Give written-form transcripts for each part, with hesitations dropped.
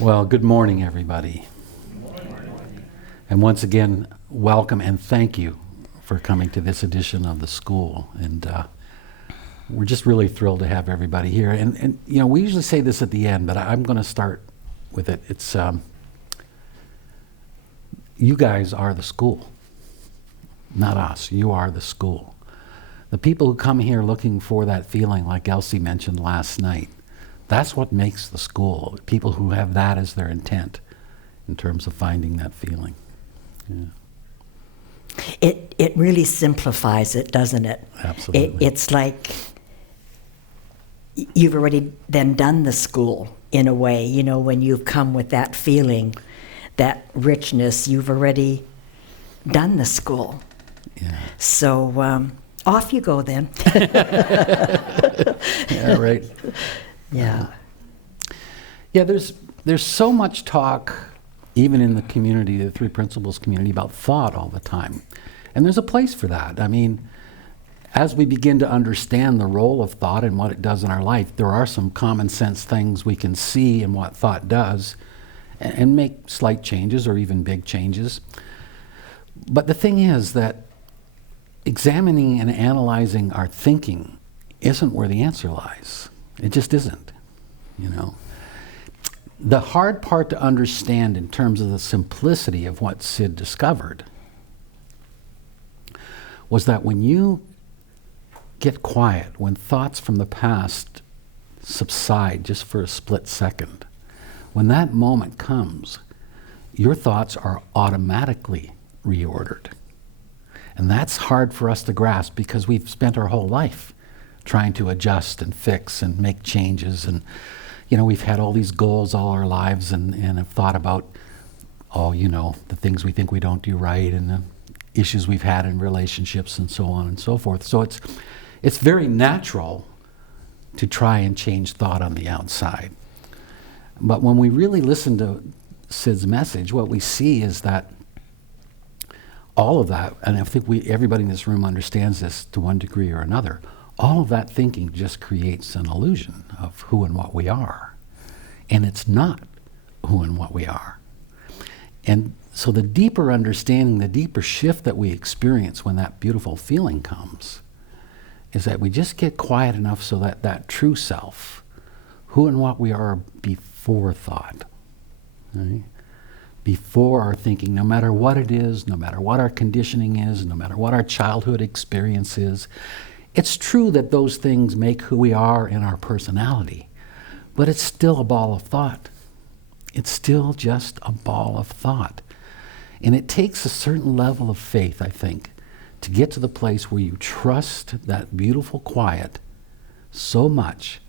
Well, good morning, everybody. And once again, welcome and thank you for coming to this edition of the school. And we're just really thrilled to have everybody here. And you know, we usually say this at the end, but I'm going to start with it. It's you guys are the school, not us. You are the school. The people who come here looking for that feeling, like Elsie mentioned last night, that's what makes the school. People who have that as their intent in terms of finding that feeling. Yeah. It really simplifies it, doesn't it? Absolutely. It's like you've already then done the school in a way, you know, when you've come with that feeling, that richness, you've already done the school. Yeah. So off you go then. Yeah, right. Yeah. Yeah, there's so much talk, even in the community, the Three Principles community, about thought all the time. And there's a place for that. I mean, as we begin to understand the role of thought and what it does in our life, there are some common sense things we can see in what thought does and make slight changes or even big changes. But the thing is that examining and analyzing our thinking isn't where the answer lies. It just isn't, you know. The hard part to understand in terms of the simplicity of what Sid discovered was that when you get quiet, when thoughts from the past subside just for a split second, when that moment comes, your thoughts are automatically reordered. And that's hard for us to grasp because we've spent our whole life trying to adjust and fix and make changes. And, you know, we've had all these goals all our lives and have thought about, oh, you know, the things we think we don't do right and the issues we've had in relationships and so on and so forth. So it's very natural to try and change thought on the outside. But when we really listen to Sid's message, what we see is that all of that, and I think everybody in this room understands this to one degree or another, all of that thinking just creates an illusion of who and what we are. And it's not who and what we are. And so the deeper understanding, the deeper shift that we experience when that beautiful feeling comes is that we just get quiet enough so that that true self, who and what we are before thought, right? Before our thinking, no matter what it is, no matter what our conditioning is, no matter what our childhood experience is, it's true that those things make who we are in our personality, but it's still a ball of thought. It's still just a ball of thought. And it takes a certain level of faith, I think, to get to the place where you trust that beautiful quiet so much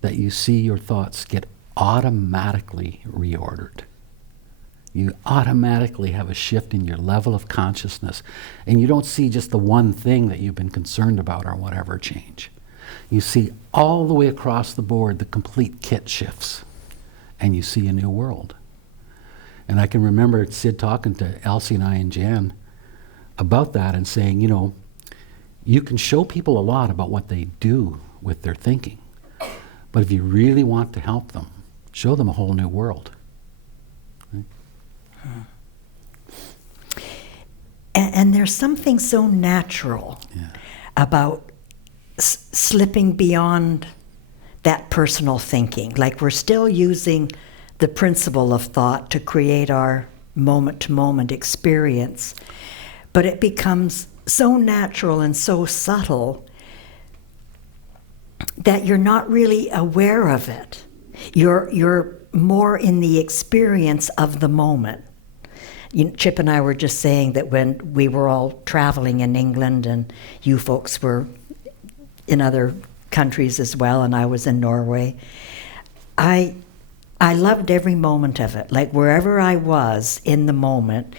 that you see your thoughts get automatically reordered. You automatically have a shift in your level of consciousness, and you don't see just the one thing that you've been concerned about or whatever change. You see all the way across the board, the complete kit shifts, and you see a new world. And I can remember Sid talking to Elsie and I and Jan about that and saying, you know, you can show people a lot about what they do with their thinking, but if you really want to help them, show them a whole new world. And there's something so natural about slipping beyond that personal thinking. Like we're still using the principle of thought to create our moment-to-moment experience, but it becomes so natural and so subtle that you're not really aware of it. You're more in the experience of the moment. Chip and I were just saying that when we were all traveling in England and you folks were in other countries as well, and I was in Norway, I loved every moment of it. Like wherever I was in the moment,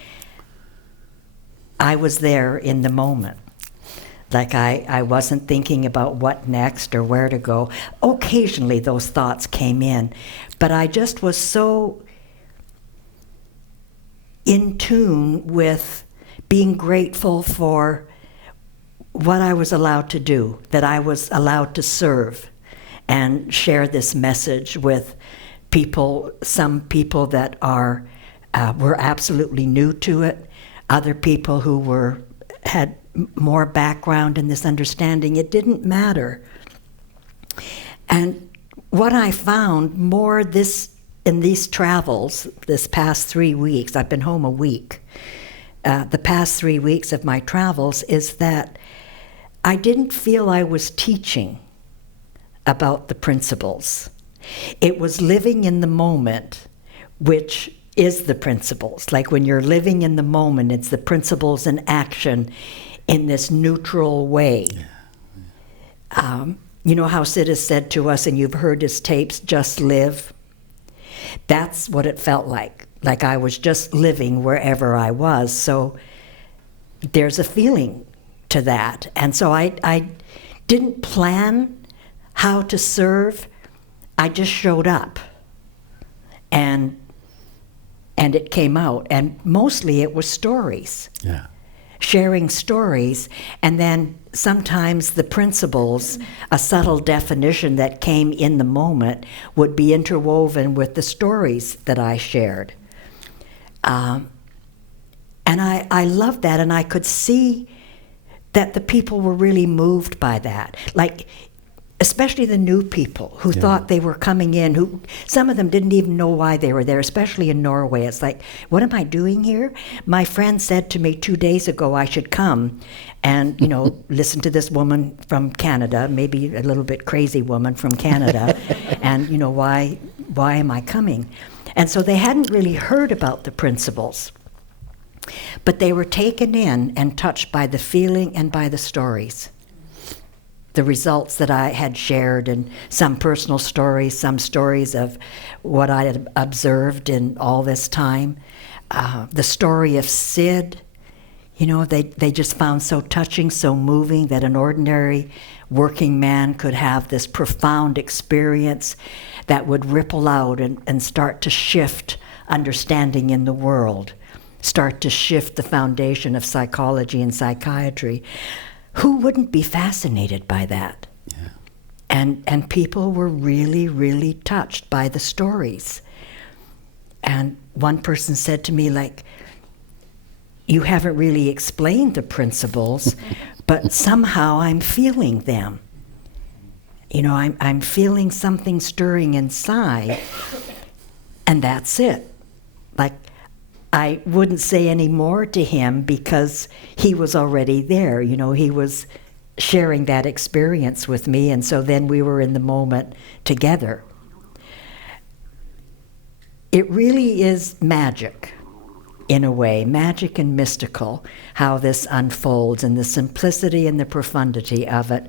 I was there in the moment. Like I wasn't thinking about what next or where to go. Occasionally those thoughts came in, but I just was so in tune with being grateful for what I was allowed to do, that I was allowed to serve and share this message with some people that were absolutely new to it, other people who had more background in this understanding. It didn't matter. And what I found more in these travels, this past 3 weeks, I've been home a week, the past 3 weeks of my travels, is that I didn't feel I was teaching about the principles. It was living in the moment, which is the principles. Like when you're living in the moment, it's the principles in action in this neutral way. You know how Sid has said to us, and you've heard his tapes, just live? That's what it felt like I was just living wherever I was. So there's a feeling to that. And so I didn't plan how to serve. I just showed up. And it came out. And mostly it was stories. Yeah. Sharing stories, and then sometimes the principles, a subtle definition that came in the moment, would be interwoven with the stories that I shared. And I loved that, and I could see that the people were really moved by that. Like, especially the new people who thought they were coming in, who some of them didn't even know why they were there, especially in Norway. It's like, what am I doing here? My friend said to me 2 days ago I should come and, listen to this woman from Canada, maybe a little bit crazy woman from Canada, and, why am I coming? And so they hadn't really heard about the principles, but they were taken in and touched by the feeling and by the stories. The results that I had shared, and some personal stories, some stories of what I had observed in all this time. The story of Sid, they just found so touching, so moving, that an ordinary working man could have this profound experience that would ripple out and start to shift understanding in the world, start to shift the foundation of psychology and psychiatry. Who wouldn't be fascinated by that? Yeah. And people were really, really touched by the stories. And one person said to me, like, you haven't really explained the principles, but somehow I'm feeling them. I'm feeling something stirring inside, and that's it. Like, I wouldn't say any more to him because he was already there. He was sharing that experience with me, and so then we were in the moment together. It really is magic, in a way, magic and mystical, how this unfolds, and the simplicity and the profundity of it.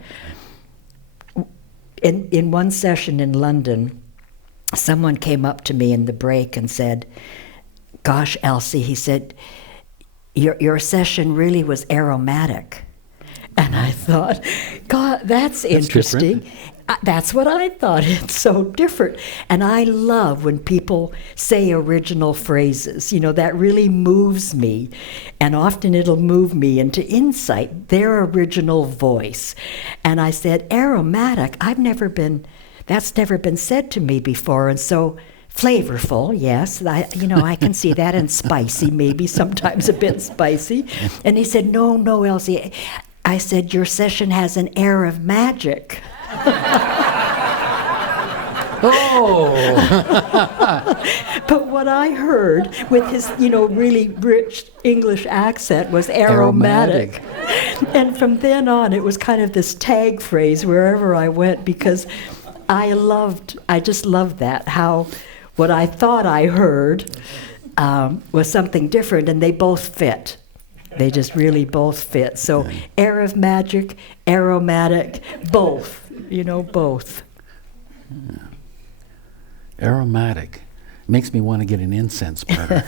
In one session in London, someone came up to me in the break and said, "Gosh, Elsie," he said, your session really was aromatic. And I thought, God, that's interesting. That's what I thought. It's so different. And I love when people say original phrases. That really moves me. And often it'll move me into insight, their original voice. And I said, aromatic, that's never been said to me before. And so flavorful, yes, I can see that, and spicy, maybe sometimes a bit spicy. And he said, no, Elsie. I said, your session has an air of magic. Oh! But what I heard with his, really rich English accent was aromatic. And from then on, it was kind of this tag phrase wherever I went, because I just loved that, how what I thought I heard was something different, and they both fit. They just really both fit. So air of magic, aromatic, both, both. Yeah. Aromatic. Makes me want to get an incense burner.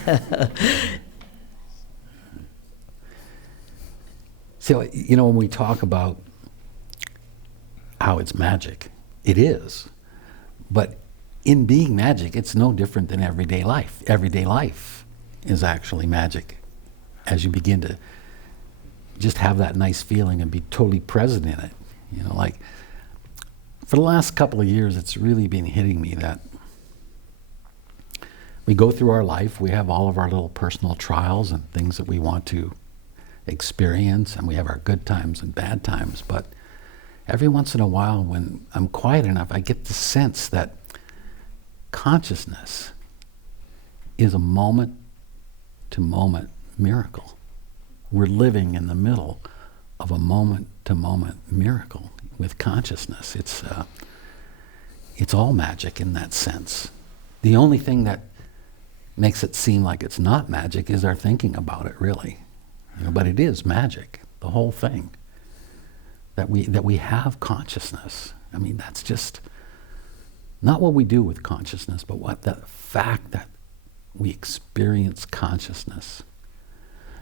So, when we talk about how it's magic, it is. But in being magic, it's no different than everyday life. Everyday life is actually magic as you begin to just have that nice feeling and be totally present in it. Like for the last couple of years, it's really been hitting me that We go through our life, we have all of our little personal trials and things that we want to experience, and we have our good times and bad times, but every once in a while when I'm quiet enough, I get the sense that consciousness is a moment-to-moment miracle. We're living in the middle of a moment-to-moment miracle with consciousness. It's all magic in that sense. The only thing that makes it seem like it's not magic is our thinking about it, really. But it is magic, the whole thing. That we have consciousness. I mean, that's just not what we do with consciousness, but what the fact that we experience consciousness.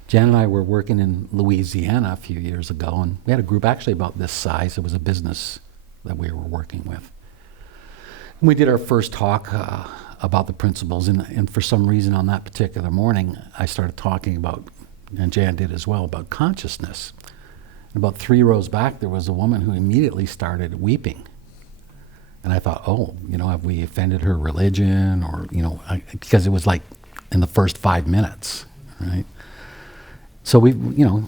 Jan and I were working in Louisiana a few years ago, and we had a group actually about this size. It was a business that we were working with. And we did our first talk about the principles, and for some reason on that particular morning, I started talking about, and Jan did as well, about consciousness. And about 3 rows back, there was a woman who immediately started weeping. And I thought, oh, have we offended her religion? Or, because it was like in the first 5 minutes, right? So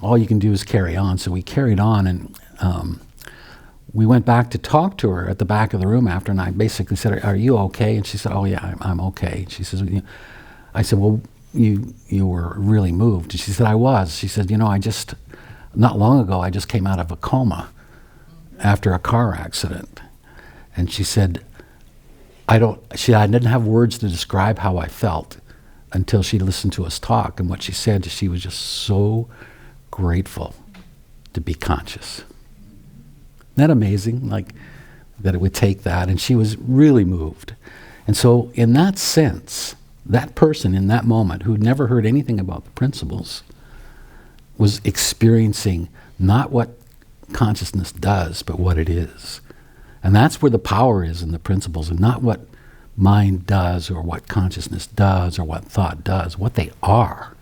all you can do is carry on. So we carried on, and we went back to talk to her at the back of the room after, and I basically said, are you okay? And she said, oh yeah, I'm okay. She says, I said, well, you were really moved. And she said, I was. She said, not long ago, I just came out of a coma after a car accident. And she said, I didn't have words to describe how I felt until she listened to us talk. And what she said, she was just so grateful to be conscious. Isn't that amazing? Like, that it would take that. And she was really moved. And so in that sense, that person in that moment who'd never heard anything about the principles was experiencing not what consciousness does, but what it is. And that's where the power is in the principles, and not what mind does or what consciousness does or what thought does, what they are,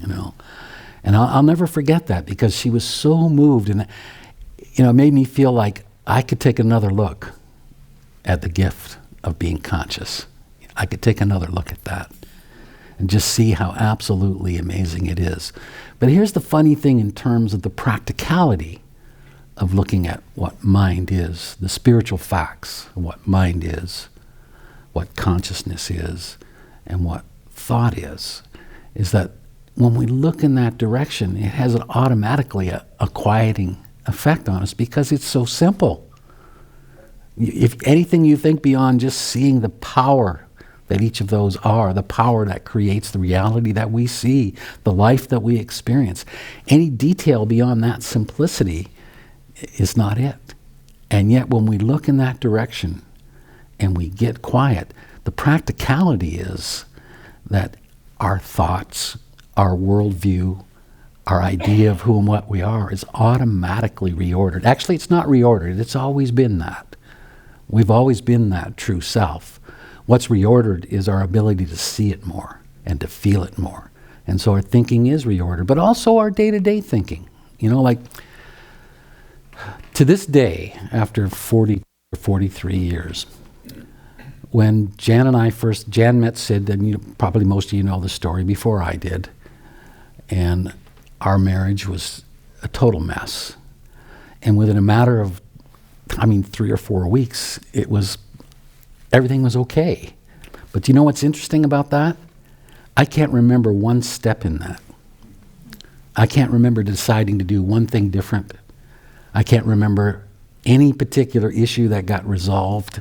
And I'll never forget that, because she was so moved, and it made me feel like I could take another look at the gift of being conscious. I could take another look at that and just see how absolutely amazing it is. But here's the funny thing in terms of the practicality of looking at what mind is, the spiritual facts of what mind is, what consciousness is, and what thought is that when we look in that direction, it has automatically a quieting effect on us, because it's so simple. If anything you think beyond just seeing the power that each of those are, the power that creates the reality that we see, the life that we experience, any detail beyond that simplicity is not it. And yet when we look in that direction and we get quiet, the practicality is that our thoughts, our worldview, our idea of who and what we are is automatically reordered. Actually, it's not reordered. It's always been that. We've always been that true self. What's reordered is our ability to see it more and to feel it more. And so our thinking is reordered, but also our day-to-day thinking. Like to this day, after 40 or 43 years, when Jan met Sid, and probably most of you know the story before I did, and our marriage was a total mess. And within a matter of, 3 or 4 weeks, everything was okay. But you know what's interesting about that? I can't remember one step in that. I can't remember deciding to do one thing different. I can't remember any particular issue that got resolved.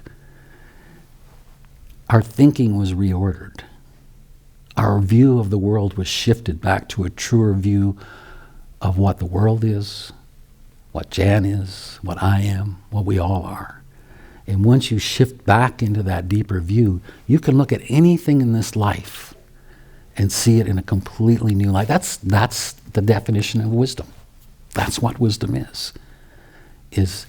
Our thinking was reordered. Our view of the world was shifted back to a truer view of what the world is, what Jan is, what I am, what we all are. And once you shift back into that deeper view, you can look at anything in this life and see it in a completely new light. That's the definition of wisdom. That's what wisdom is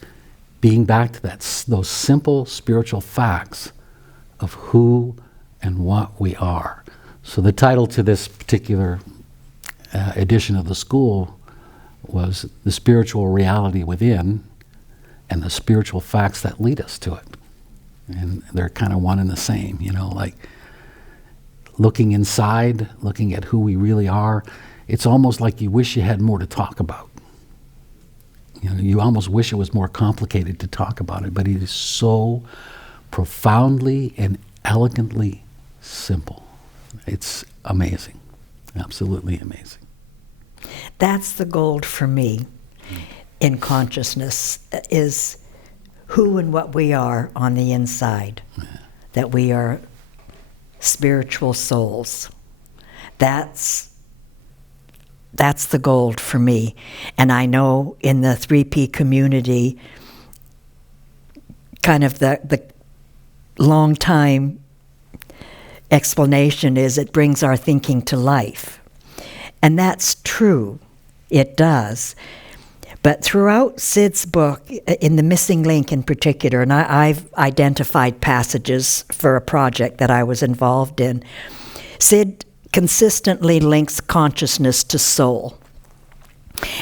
being back to those simple spiritual facts of who and what we are. So the title to this particular edition of the school was The Spiritual Reality Within and the Spiritual Facts That Lead Us to It. And they're kind of one and the same, looking inside, looking at who we really are, it's almost like you wish you had more to talk about. You know, you almost wish it was more complicated to talk about it, but it is so profoundly and elegantly simple. It's amazing, absolutely amazing. That's the gold for me in consciousness, is who and what we are on the inside, that we are spiritual souls. That's the gold for me. And I know in the 3P community, kind of the long time explanation is it brings our thinking to life. And that's true. It does. But throughout Sid's book, in The Missing Link in particular, and I've identified passages for a project that I was involved in, Sid consistently links consciousness to soul.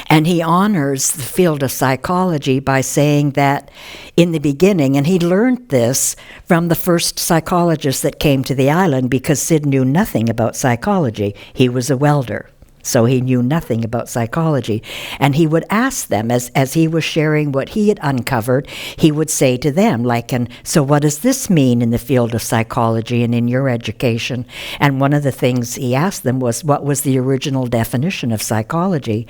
And he honors the field of psychology by saying that in the beginning, and he learned this from the first psychologist that came to the island, because Sid knew nothing about psychology. He was a welder, so he knew nothing about psychology. And he would ask them, as he was sharing what he had uncovered, he would say to them, like, and so what does this mean in the field of psychology and in your education? And one of the things he asked them was, what was the original definition of psychology?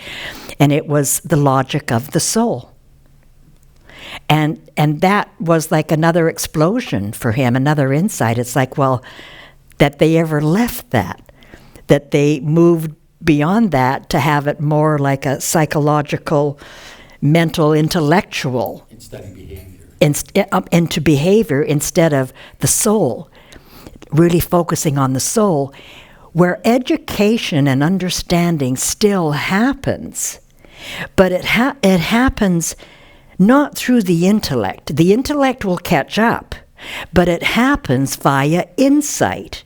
And it was the logic of the soul. And that was like another explosion for him, another insight. It's like, well, that they ever left that they moved beyond that to have it more like a psychological, mental, intellectual. Study behavior. Into behavior instead of the soul, really focusing on the soul, where education and understanding still happens, but it happens not through the intellect. The intellect will catch up, but it happens via insight.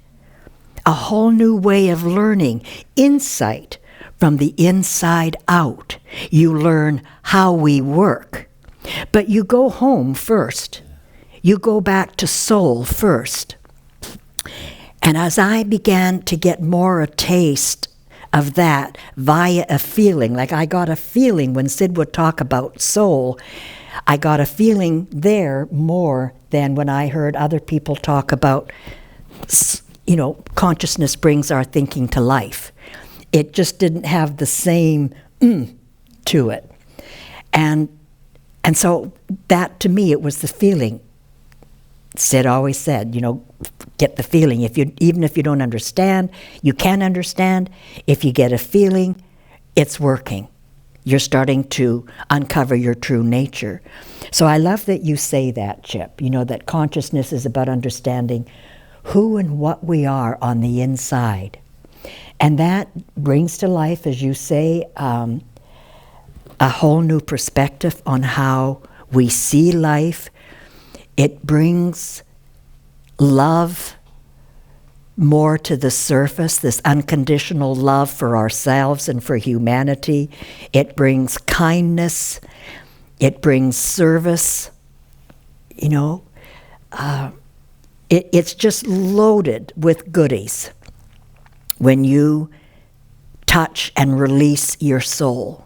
A whole new way of learning, insight from the inside out. You learn how we work. But you go home first. You go back to soul first. And as I began to get more a taste of that via a feeling, like I got a feeling when Sid would talk about soul, I got a feeling there more than when I heard other people talk about, you know, consciousness brings our thinking to life. It just didn't have the same to it. And so that, to me, it was the feeling. Sid always said, you know, get the feeling. Even if you don't understand, you can understand. If you get a feeling, it's working. You're starting to uncover your true nature. So I love that you say that, Chip, you know, that consciousness is about understanding who and what we are on the inside. And that brings to life, as you say, a whole new perspective on how we see life. It brings love more to the surface, this unconditional love for ourselves and for humanity. It brings kindness. It brings service. You know, it's just loaded with goodies when you touch and release your soul.